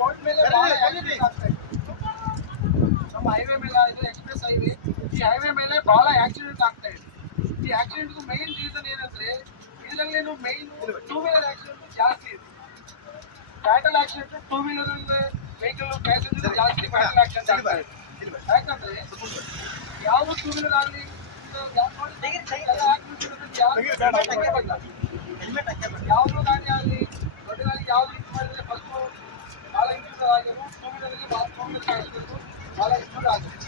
Road ಮೇಲೆ ಬಹಳ accident ಆಗ್ತಾ ಇದೆ. ನಮ್ಮ ಹೈವೇ ಮೇಲೆ ಇದು ಎಕ್ಸ್ಪ್ರೆಸ್ ಹೈವೇ, ಈ ಹೈವೇ ಮೇಲೆ ಬಹಳ ಆಕ್ಸಿಡೆಂಟ್ ಆಗ್ತಾ ಇದೆ. ಈ ಆಕ್ಸಿಡೆಂಟ್ ಮೈನ್ ರೀಸನ್ ಏನಂದ್ರೆ ಇದರಲ್ಲೇನು ಮೈನ್ ಟೂ ವೀಲರ್ ಆಕ್ಸಿಡೆಂಟ್ ಜಾಸ್ತಿ ಇದೆ. Fatal accident two wheeler vehicle passenger ಜಾಸ್ತಿ ಫ್ಯಾಟಲ್ ಆಕ್ಸಿಡೆಂಟ್ ಆಗ್ತಾ ಇದೆ. ಯಾಕಂದ್ರೆ ಯಾವುದು ಟೂ ವೀಲರ್ ಆಗಲಿ ಯಾವುದು ಗಾಡಿ ಆಗಲಿ ದೊಡ್ಡ ಗಾಡಿ ಯಾವ್ದು ಯೂಸ್ ಮಾಡಿದ್ರೆ ಫಸ್ಟ್ ಭಾಳ ಇಂಪ್ರೂವ್ ಆಗಿರೋ ಟೂ ವೀಲರ್ಗೆ ಭಾಳ ಇಂಪ್ರೂವ್ ಆಗುತ್ತೆ.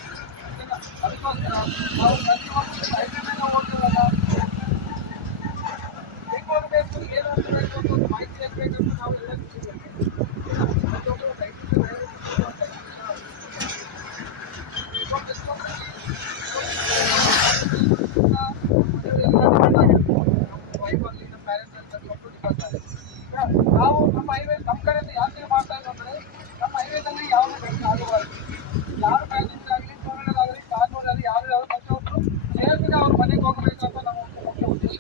ಅದಕ್ಕೋಸ್ಕರ ನಾವು ಪ್ರತಿಯೊಂದು ಹೈವೇ ಮೇಲೆ ಹೋಗ್ತೀವಲ್ಲ, ಹೆಂಗೆ ಹೋಗಬೇಕು ಏನು ಹೋಗಬೇಕು ಅಂತ ಒಂದು ಮಾಹಿತಿ ಇರಬೇಕಂತ ನಾವು ಎಲ್ಲ ನಾವು ನಮ್ಮ ಹೈವೇ ನಮ್ಮ ಕಡೆಯಿಂದ ಯಾತ್ರೆ ಮಾಡ್ತಾ ಇದ್ದೀವಿ ನಮ್ಮ ಹೈವೇದಲ್ಲಿ ಯಾವುದೇ ಘಟನೆ ಆಗಬಾರ್ದು. ಯಾರು ಪ್ಯಾಸೆಂಜರ್ ಆಗಲಿ ಟೂ ವೀಲರ್ ಆಗಲಿ ಕಾರ್ನೂರ್ ಆಗಲಿ ಯಾರು ಪ್ರತಿಯೊಬ್ಬರು ಸೇಫ್ಗೆ ಅವ್ರ ಮನೆಗೆ ಹೋಗಬೇಕು ಅಂತ ನಮ್ಮ ಮುಖ್ಯ ಉದ್ದೇಶ.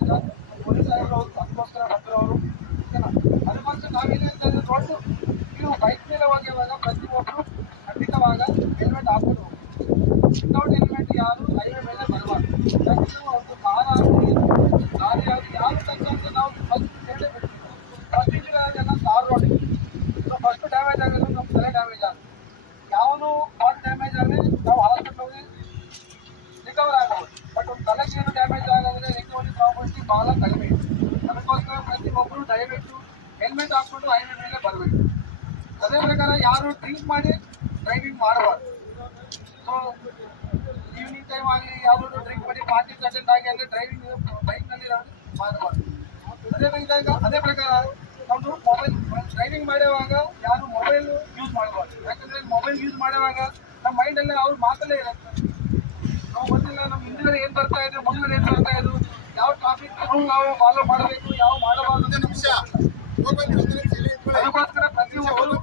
ಪೊಲೀಸ್ ಸಾಹೇಬರು ಅದಕ್ಕೋಸ್ಕರ ಬಂದವರು. ಅದಕ್ಕೋಸ್ಕರ ನಾವೇನು ಹೇಳ್ತಾ ಇದ್ದೀವಿ, ದೊಡ್ಡ ನೀವು ಬೈಕ್ ಮೇಲೆ ಹೋಗುವಾಗ ಪ್ರತಿಯೊಬ್ಬರು ಖಂಡಿತವಾಗ ಹೆಲ್ಮೆಟ್ ಹಾಕೊಂಡು ಹೋಗಿ. ವಿತೌಟ್ ಹೆಲ್ಮೆಟ್ ಯಾರು ಹೈವೇ ಮೇಲೆ ಬರಬಾರ್ದು. ಯಾಕಂದ್ರೆ ಒಂದು ಕಾರ ಆಗಲಿ ಲಾರಿ ಆಗಲಿ ಯಾರು ತಕ್ಕಂತ ನಾವು ಫಸ್ಟ್ ಹೇಳಬೇಕು. First engineer car road so first damage ಆಗೋದು ನಮ್ಮ ತಲೆ ಡ್ಯಾಮೇಜ್ ಆಗುತ್ತೆ. ಯಾವನು ಹಾರ್ಟ್ ಡ್ಯಾಮೇಜ್ ಆದರೆ ನಾವು ಹಾಸ್ಪಿಟಲ್ಗೆ ರಿಕವರ್ ಆಗಬಹುದು. ಬಟ್ ಒಂದು ತಲೆಗೆ ಏನು ಡ್ಯಾಮೇಜ್ ಆಗೋದ್ರೆ ರಿಕವರಿ ಪ್ರಾಬಬಿಲಿಟಿ ಭಾಳ ಕಡಿಮೆ ಇದೆ. ಅದಕ್ಕೋಸ್ಕರ ಪ್ರತಿಯೊಬ್ಬರು ದಯವಿಟ್ಟು ಹೆಲ್ಮೆಟ್ ಹಾಕ್ಕೊಂಡು ಹೈವೇ ಮೇಲೆ ಬರಬೇಕು. ಅದೇ ಪ್ರಕಾರ ಯಾರು ಡ್ರಿಂಕ್ ಮಾಡಿ ಡ್ರೈವಿಂಗ್ ಮಾಡಬಾರ್ದು. ಸೊ ಈವ್ನಿಂಗ್ ಟೈಮ್ ಆಗಲಿ ಯಾವುದಾದ್ರು ಡ್ರಿಂಕ್ ಮಾಡಿ ಪಾರ್ಟಿ ಅಟೆಂಡ್ ಆಗಿ ಅಂದರೆ ಡ್ರೈವಿಂಗ್ ಬೈಕ್ನಲ್ಲಿ ಮಾಡಬಾರ್ದು. ಅದೇ ಪ್ರಕಾರ ನಾವು ಮೊಬೈಲ್ ಡ್ರೈವಿಂಗ್ ಮಾಡುವಾಗ ಯಾರು ಮೊಬೈಲ್ ಯೂಸ್ ಮಾಡಬಾರ್ದು. ಯಾಕಂದರೆ ಮೊಬೈಲ್ ಯೂಸ್ ಮಾಡುವಾಗ ನಮ್ಮ ಮೈಂಡಲ್ಲಿ ಅವ್ರ ಮಾತಲ್ಲೇ ಇರುತ್ತೆ. ನಾವು ಗೊತ್ತಿಲ್ಲ ನಮ್ಮ ಹಿಂದಿನ ಏನು ಬರ್ತಾ ಇದೆ ಮುಂದಿನ ಏನು ಬರ್ತಾ ಇದೆ, ಯಾವ ಟ್ರಾಫಿಕ್ ರೂಲ್ ನಾವು ಫಾಲೋ ಮಾಡಬೇಕು ಯಾವ ಮಾಡಬಾರ್ದು. ಅದಕ್ಕೋಸ್ಕರ ಪ್ರತಿಯೊಬ್ಬರು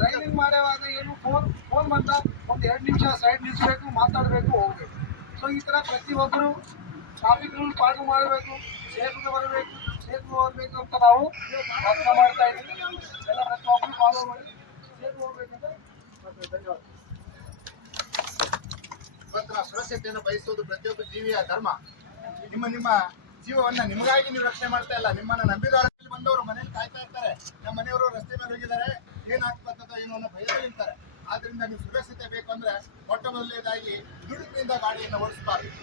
ಡ್ರೈವಿಂಗ್ ಮಾಡುವಾಗ ಏನು ಫೋನ್ ಬಂದ ಒಂದು 2 ನಿಮಿಷ ಸೈಡ್ ನಿಲ್ಲಿಸಬೇಕು, ಮಾತಾಡಬೇಕು, ಹೋಗಬೇಕು. ಸೊ ಈ ಥರ ಪ್ರತಿಯೊಬ್ಬರು ಟ್ರಾಫಿಕ್ ರೂಲ್ ಫಾಲೋ ಮಾಡಬೇಕು, ಸೇಫ್ಗೆ ಬರಬೇಕು, ಸೇಫ್ ಹೋಗ್ಬೇಕು ಅಂತ ನಾವು ಪ್ರಯತ್ನ ಮಾಡ್ತಾ ಇದ್ದೀವಿ. ಎಲ್ಲ ಪ್ರತಿಯೊಬ್ಬರು ಫಾಲೋ ಮಾಡಿ ಸೇಫ್ ಹೋಗ್ಬೇಕಂತ ಧನ್ಯವಾದ. ಸುರಕ್ಷತೆಯನ್ನು ಬಯಸುವುದು ಪ್ರತಿಯೊಬ್ಬ ಜೀವಿಯ ಧರ್ಮ. ನಿಮ್ಮ ಜೀವವನ್ನ ನಿಮಗಾಗಿ ನೀವು ರಕ್ಷಣೆ ಮಾಡ್ತಾ ಇಲ್ಲ, ನಿಮ್ಮನ್ನ ನಂಬಿದವರಲ್ಲಿ ಬಂದವರು ಮನೇಲಿ ಕಾಯ್ತಾ ಇರ್ತಾರೆ. ನಮ್ಮ ಮನೆಯವರು ರಸ್ತೆ ಮೇಲೆ ಹೋಗಿದ್ದಾರೆ, ಏನಾಗ್ತದ ಏನೋ ಅನ್ನೋ ಭಯದಲ್ಲಿ ನಿಂತಾರೆ. ಆದ್ರಿಂದ ನೀವು ಸುರಕ್ಷತೆ ಬೇಕು ಅಂದ್ರೆ ಮೊಟ್ಟ ಮೊದಲನೇದಾಗಿ ದುಡುಕಿನಿಂದ ಗಾಡಿಯನ್ನು ಓಡಿಸಬಾರ್ದು.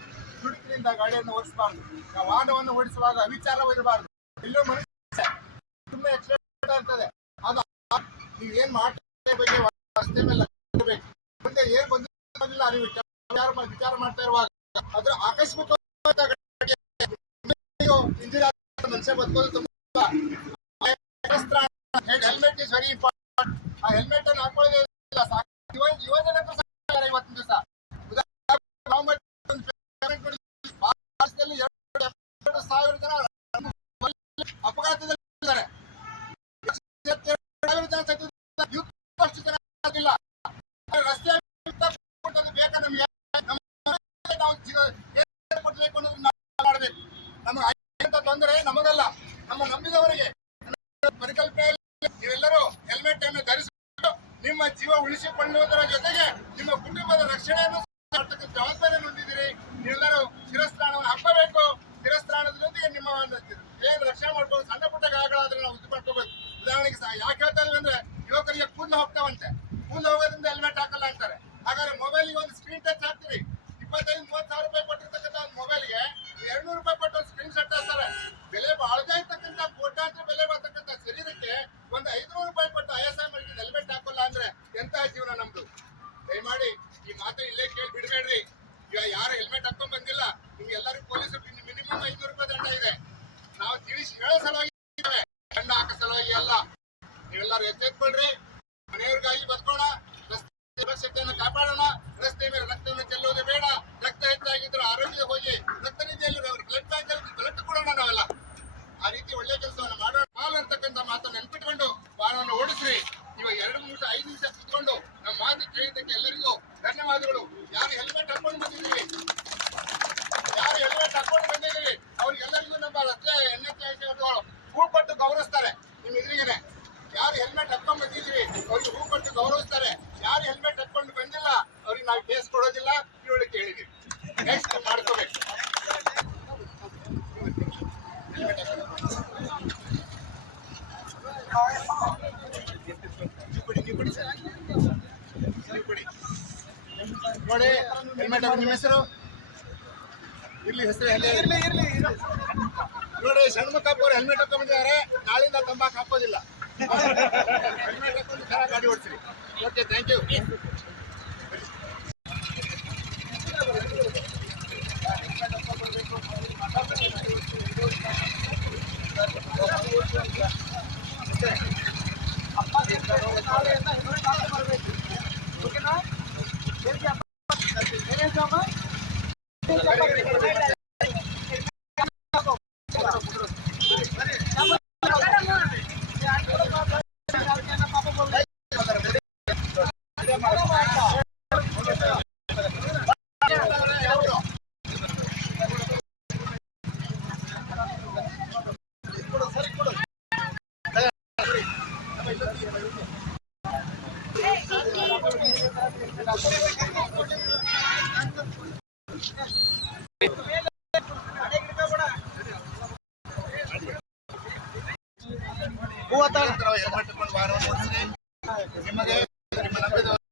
ನಾವು ವಾಹನವನ್ನು ಓಡಿಸುವಾಗ ಅವಿಚಾರವಿರಬಾರ್ದು. ಎಲ್ಲೋ ಮನುಷ್ಯ ತುಂಬಾ ಎಕ್ಸಿಡೆಂಟ್ ಆಗ್ತದೆ. ಅದು ನೀವು ಏನ್ ಮಾಡ್ತಾ ಬಗ್ಗೆ ರಸ್ತೆ ಮೇಲೆ ಇರಬೇಕು. ಮುಂದೆ ಏನ್ ಬಂದಿಲ್ಲ ನೀವು ವಿಚಾರ ಮಾಡ್ತಾ ಇರುವಾಗ ಅದ್ರ ಆಕಸ್ಮಿಕ ಮನುಷ್ಯ ಬದುಕೋದು ತುಂಬಾ ಹೆಲ್ಮೆಟ್ ಇಸ್ ವೆರಿ ಇಂಪಾರ್ಟೆಂಟ್. ಆ ಹೆಲ್ಮೆಟ್ ಅನ್ನು ಹಾಕೊಳ್ಳೋದೇ ಯುವಜನಕ್ಕೂ ಇವತ್ತಿನ ದಿವಸ ಸಾವಿರ ಜನ ಅಪಘಾತದಲ್ಲಿದ್ದಾರೆ. ರಸ್ತೆ ಬೇಕಾ ನಮ್ಗೆ ಕೊಡ್ಬೇಕು ಅನ್ನೋದು ನಾವು ಮಾಡಬೇಕು. ನಮಗೆ ತೊಂದರೆ ನಮಗಲ್ಲ, ನಮ್ಮ ನಂಬಿದವರಿಗೆ. ಪರಿಕಲ್ಪನೆಯಲ್ಲಿ ನೀವೆಲ್ಲರೂ ಹೆಲ್ಮೆಟ್ ಅನ್ನು ಧರಿಸಿಕೊಂಡು ನಿಮ್ಮ ಜೀವ ಉಳಿಸಿಕೊಳ್ಳುವುದರ ಜೊತೆಗೆ ನಿಮ್ಮ ಕುಟುಂಬದ ರಕ್ಷಣೆಯನ್ನು ಜವಾಬ್ದಾರಿಯನ್ನು ಹೊಂದಿದ್ದೀರಿ. ನೀವೆಲ್ಲರೂ ಶಿರಸ್ತ್ರಾಣವನ್ನು ಹಾಕಬೇಕು. ಶಿರಸ್ತ್ರಾಣದೊಂದಿಗೆ ನಿಮ್ಮ ಏನು ರಕ್ಷಣೆ ಮಾಡ್ಕೊಂಡು ಸಣ್ಣ ಪುಟ್ಟ ಗಾಯಗಳಾದ್ರೆ ನಾವು ಇದು ಮಾಡ್ಕೋಬೇಕು. ಉದಾಹರಣೆಗೆ ಯಾಕೆ ಹೇಳ್ತಾ ಇದ್ವಿ ಅಂದ್ರೆ ಯುವಕರಿಗೆ ಕೂದಲು ಹೋಗ್ತಾವಂತೆ, ಕೂದಲು ಹೋಗೋದ್ರಿಂದ ಹೆಲ್ಮೆಟ್ ಹಾಕಲ್ಲ ಅಂತಾರೆ. ಹಾಗಾದ್ರೆ ಮೊಬೈಲ್ಗೆ ಒಂದು ಸ್ಕ್ರೀನ್ ಟಚ್ ಹಾಕ್ತೀರಿ, 25-30 ಸಾವಿರ ರೂಪಾಯಿ ಕೊಟ್ಟಿರ್ತಕ್ಕಂಥ ಒಂದು ಮೊಬೈಲ್ಗೆ 200 ರೂಪಾಯಿ ಕೊಟ್ಟು ಒಂದು ಸ್ಕ್ರೀನ್ ಶಾಟ್ ಹಾಕ್ತಾರೆ. ಬೆಲೆ ಬಾಳದೇ ಇರ್ತಕ್ಕಂಥ ಕೋಟ್ಯಾಂತರ ಬೆಲೆ ಬರ್ತಕ್ಕಂಥ ಶರೀರಕ್ಕೆ ಒಂದು 500 ರೂಪಾಯಿ ಕೊಟ್ಟು ISI ಮಾಡಿದ್ರೆ ಹೆಲ್ಮೆಟ್ ಹಾಕಲ್ಲ ಅಂದ್ರೆ ಎಂತಹ ಜೀವನ ನಮ್ದು. ದಯಮಾಡಿ ಈ ಮಾತು ಇಲ್ಲೇ ಕೇಳಿ ಬಿಡಬೇಡ್ರಿ. ಈಗ ಯಾರು ಹೆಲ್ಮೆಟ್ ಹಾಕೊಂಡ್ ಬಂದಿಲ್ಲ ನಿಮ್ಗೆ ಎಲ್ಲರಿಗೂ ಪೊಲೀಸರು ಮಿನಿಮಮ್ 500 ರೂಪಾಯಿ ದಂಡ ಇದೆ. ನಾವು ತಿಳಿಸಿ ಹೇಳೋ ಸಲುವಾಗಿ ದಂಡ ಹಾಕೋ ಸಲುವಾಗಿ ಅಲ್ಲ. ನೀವೆಲ್ಲರೂ ಎಚ್ಚೆತ್ಕೊಳ್ರಿ. ಮನೆಯವ್ರಿಗಾಗಿ ಬದುಕೋಣ, ಸುರಕ್ಷತೆಯನ್ನು ಕಾಪಾಡೋಣ. ರಸ್ತೆ ಮೇಲೆ ರಕ್ತವನ್ನು ಚೆಲ್ಲುವುದು ಬೇಡ. ರಕ್ತ ಹೆಚ್ಚಾಗಿದ್ರೆ ಆರೋಗ್ಯ ಹೋಗಿ ರಕ್ತ ನಿಧಿಯಲ್ಲಿ ಬ್ಲಡ್ ಬ್ಯಾಂಕ್ ಅಲ್ಲಿ ಬ್ಲಡ್ ಕೊಡೋಣ. ನಾವೆಲ್ಲ ಆ ರೀತಿ ಒಳ್ಳೆ ಕೆಲಸವನ್ನು ಮಾಡೋಣ. ಹಾಲು ಅಂತಕ್ಕಂಥ ಮಾತನ್ನು ನೆನ್ಪಿಟ್ಕೊಂಡು ವಾಹನವನ್ನು ಓಡಿಸ್ರಿ. ಇವಾಗ 2 ನಿಮಿಷ 5 ನಿಮಿಷ ಕುತ್ಕೊಂಡು ನಮ್ಮ ಮಾತು ಕೇಳಿದ್ದಕ್ಕೆ ಎಲ್ಲರಿಗೂ ಧನ್ಯವಾದಗಳು. ಯಾರು ಹೆಲ್ಮೆಟ್ ಹಾಕೊಂಡು ಬಂದಿದ್ದೀವಿ ಅವ್ರಿಗೆಲ್ಲರಿಗೂ ನಮ್ಮ ರಸ್ತೆ NHAI ಹೂ ಕೊಟ್ಟು ಗೌರವಿಸ್ತಾರೆ. ನಿಮ್ ಎದುರಿಗೇನೆ ಯಾರು ಹೆಲ್ಮೆಟ್ ಹಾಕೊಂಡ್ ಬಂದಿದ್ರಿ ಅವ್ರಿಗೆ ಹೂ ಕೊಟ್ಟು ಗೌರವಿಸ್ತಾರೆ. ಯಾರು ಹೆಲ್ಮೆಟ್ ಹಾಕೊಂಡು ಬಂದಿಲ್ಲ ಅವ್ರಿಗೆ ನಾವು ಕೇಸ್ ಕೊಡೋದಿಲ್ಲ, ತಿಳುವಳಿಕೆ ಹೇಳಿದ್ವಿ. ನೆಕ್ಸ್ಟ್ ಮಾಡ್ಕೋಬೇಕು. ನೋಡಿ ಹೆಲ್ಮೆಟ್ ನಿಮ್ಮ ಹೆಸರು ಇರ್ಲಿ, ಹೆಸರು ಇರ್ಲಿ. ನೋಡಿ ಷಣ್ಮುಖಪ್ಪ ಅವರು ಹೆಲ್ಮೆಟ್ ಹಾಕೊಂಡಿದ್ದಾರೆ, ನಾಳಿಂದ ತಂಬಾಕು ಹಾಕೋದಿಲ್ಲ. ಹೆಲ್ಮೆಟ್ ಹಾಕೊಂಡು ಚೆನ್ನಾಗಿ ಗಾಡಿ ಓಡಿಸ್ರಿ. Okay, thank you. ಓಕೆನಾ? ಏನೇನಮ್ಮ? ಹೆಲ್ಮೆಟ್ ಹಾಕೊಂಡು ವಾಹನ ಓಡಿಸ್ರಿ. ನಿಮಗೆ ನಿಮ್ಮ ನಂಬಿದವರು